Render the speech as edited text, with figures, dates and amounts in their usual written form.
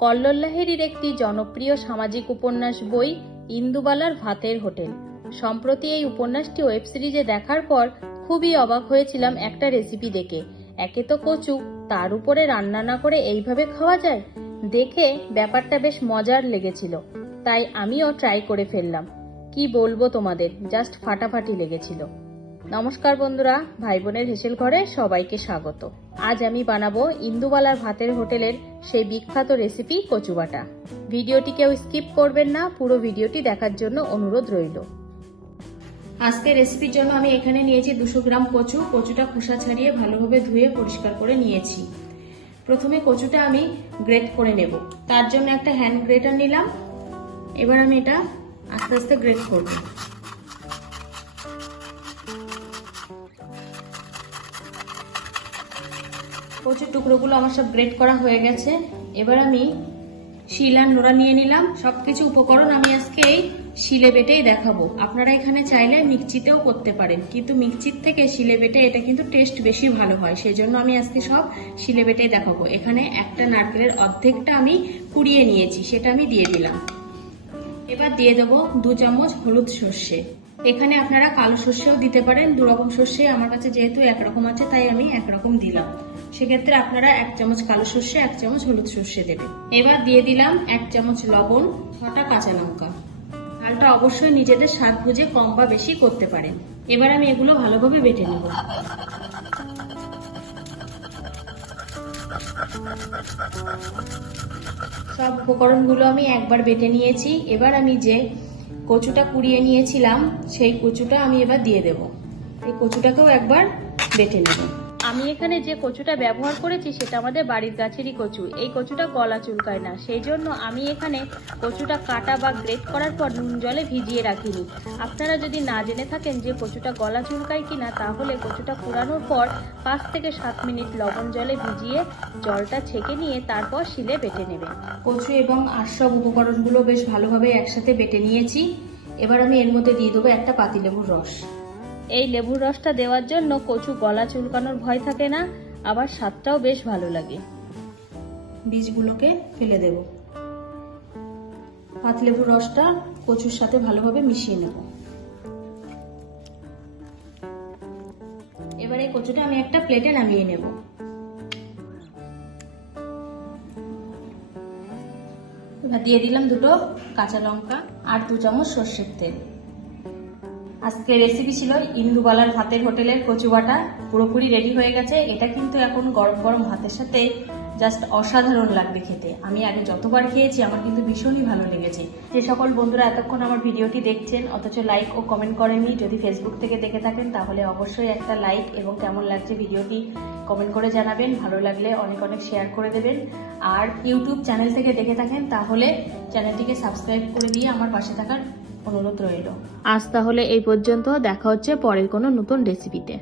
কল্লোল লাহিড়ীর একটি জনপ্রিয় সামাজিক উপন্যাস বই ইন্দুবালার ভাতের হোটেল। সম্প্রতি এই উপন্যাসটি ওয়েব সিরিজে দেখার পর খুবই অবাক হয়েছিলাম একটা রেসিপি দেখে। একে তো কচু, তার উপরে রান্না না করে এইভাবে খাওয়া যায়? দেখে ব্যাপারটা বেশ মজার লেগেছিল, তাই আমিও ট্রাই করে ফেললাম। কি বলবো তোমাদের, জাস্ট ফাটাফাটি লেগেছিল। নমস্কার বন্ধুরা, ভাই বোনের হেসেল ঘরে সবাইকে স্বাগত। আজ আমি বানাবো ইন্দুবালার ভাতের হোটেলের সেই বিখ্যাত রেসিপি কচু বাটা। ভিডিওটি কেউ স্কিপ করবেন না, পুরো ভিডিওটি দেখার জন্য অনুরোধ রইল। আজকে রেসিপির জন্য আমি এখানে নিয়েছি 200 গ্রাম কচু। কচুটা খোসা ছাড়িয়ে ভালোভাবে ধুয়ে পরিষ্কার করে নিয়েছি। প্রথমে কচুটা আমি গ্রেট করে নেব, তার জন্য একটা হ্যান্ড গ্রেটার নিলাম। এবার আমি এটা আস্তে আস্তে গ্রেট করব। কচুর টুকরোগুলো আমার সব গ্রেট করা হয়ে গেছে। এবার আমি শিল আর নোড়া নিয়ে নিলাম। সবকিছু উপকরণ আমি আজকে এই শিলে বেটেই দেখাবো। আপনারা এখানে চাইলে মিক্সিতেও করতে পারেন, কিন্তু মিক্সির থেকে শিলে বেটে এটা কিন্তু টেস্ট বেশি ভালো হয়, সেই জন্য আমি আজকে সব শিলে বেটেই দেখাবো। এখানে একটা নারকেলের অর্ধেকটা আমি কুড়িয়ে নিয়েছি, সেটা আমি দিয়ে দিলাম। এবার দিয়ে দেবো 2 চামচ হলুদ সর্ষে। এখানে আপনারা কালো সর্ষেও দিতে পারেন, 2 রকম সর্ষে আমার কাছে যেহেতু একরকম আছে তাই আমি একরকম দিলাম। সেক্ষেত্রে আপনারা 1 চামচ কালো সর্ষে, 1 চামচ হলুদ সর্ষে দেবেন। এবার দিয়ে দিলাম 1 চামচ লবণ, 6টা কাঁচা লঙ্কা। ঝালটা অবশ্যই নিজেদের স্বাদ বুঝে কম বা বেশি করতে পারেন। এবার আমি এগুলো ভালোভাবে বেটে নেব। সব উপকরণগুলো আমি একবার বেটে নিয়েছি। এবার আমি যে কচুটা কুড়িয়ে নিয়েছিলাম সেই কচুটা আমি এবার দিয়ে দেব। এই কচুটাকেও একবার বেটে নেব। আমি এখানে যে কচুটা ব্যবহার করেছি সেটা আমাদের বাড়ির গাছেরই কচু। এই কচুটা গলা চুলকায় না, সেই জন্য আমি এখানে কচুটা কাটা বা গ্রেট করার পর নুন জলে ভিজিয়ে রাখিনি। আপনারা যদি না জেনে থাকেন যে কচুটা গলা চুলকায় কিনা, তাহলে কচুটা কুড়ানোর পর 5 থেকে 7 মিনিট লবণ জলে ভিজিয়ে জলটা ছেঁকে নিয়ে তারপর শিলে বেটে নেবেন। কচু এবং আর সব উপকরণগুলো বেশ ভালোভাবে একসাথে বেটে নিয়েছি। এবার আমি এর মধ্যে দিয়ে দেবো একটা পাতিলেবুর রস। এই লেবুর রসটা দেওয়ার জন্য কচু গলা চুলকানোর ভয় থাকে না, আবার স্বাদটাও বেশ ভালো লাগে। বীজগুলোকে ফেলে দেব। পাতিলেবুর রসটা কচুর সাথে ভালোভাবে মিশিয়ে নেব। এবার এই কচুটা আমি একটা প্লেটে নামিয়ে নেব। এবার দিয়ে দিলাম 2টো কাঁচা লঙ্কা আর 2 চামচ সর্ষের তেল। আজকের রেসিপি ছিল ইন্দুবালার ভাতের হোটেলের কচু বাটা। পুরোপুরি রেডি হয়ে গেছে। এটা কিন্তু এখন গরম গরম ভাতের সাথে জাস্ট অসাধারণ লাগবে খেতে। আমি আগে যতবার খেয়েছি আমার কিন্তু ভীষণই ভালো লেগেছে। যে সকল বন্ধুরা এতক্ষণ আমার ভিডিওটি দেখছেন অথচ লাইক ও কমেন্ট করেননি, যদি ফেসবুক থেকে দেখে থাকেন তাহলে অবশ্যই একটা লাইক এবং কেমন লাগছে ভিডিওটি কমেন্ট করে জানাবেন। ভালো লাগলে অনেক অনেক শেয়ার করে দেবেন। আর ইউটিউব চ্যানেল থেকে দেখে থাকেন তাহলে চ্যানেলটিকে সাবস্ক্রাইব করে দিয়ে আমার পাশে থাকার অনুরোধ রইল। আজ তাহলে এই পর্যন্ত, দেখা হচ্ছে পরের কোনো নতুন রেসিপিতে।